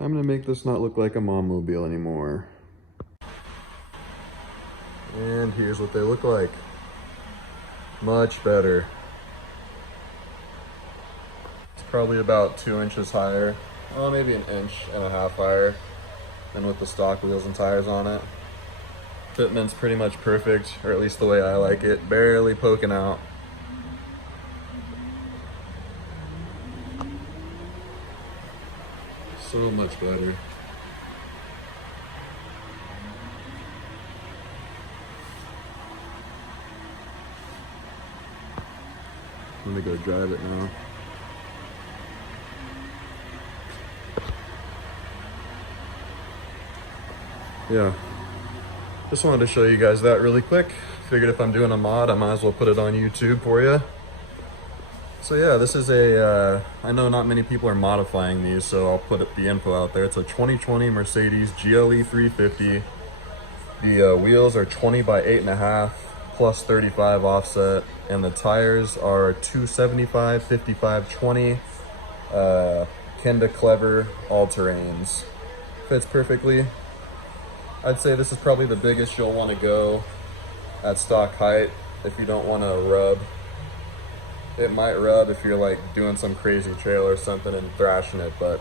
Time to make this not look like a mom-mobile anymore. And here's what they look like. Much better. It's probably about 2 inches higher. Oh, maybe 1.5 inches higher than with the stock wheels and tires on it. Fitment's pretty much perfect, or at least the way I like it. Barely poking out. So much better. Let me go drive it now. Yeah, just wanted to show you guys that really quick. Figured if I'm doing a mod, I might as well put it on YouTube for you. So yeah, this is a, I know not many people are modifying these, so I'll put the info out there. It's a 2020 Mercedes GLE 350. The wheels are 20 by 8.5 plus 35 offset, and the tires are 275, 55, 20, Kenda Clever all-terrains. Fits perfectly. I'd say this is probably the biggest you'll want to go at stock height if you don't want to rub. It might rub if you're like doing some crazy trail or something and thrashing it, but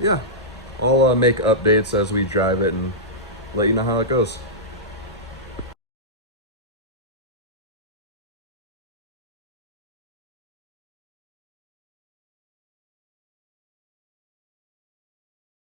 yeah, I'll make updates as we drive it and let you know how it goes.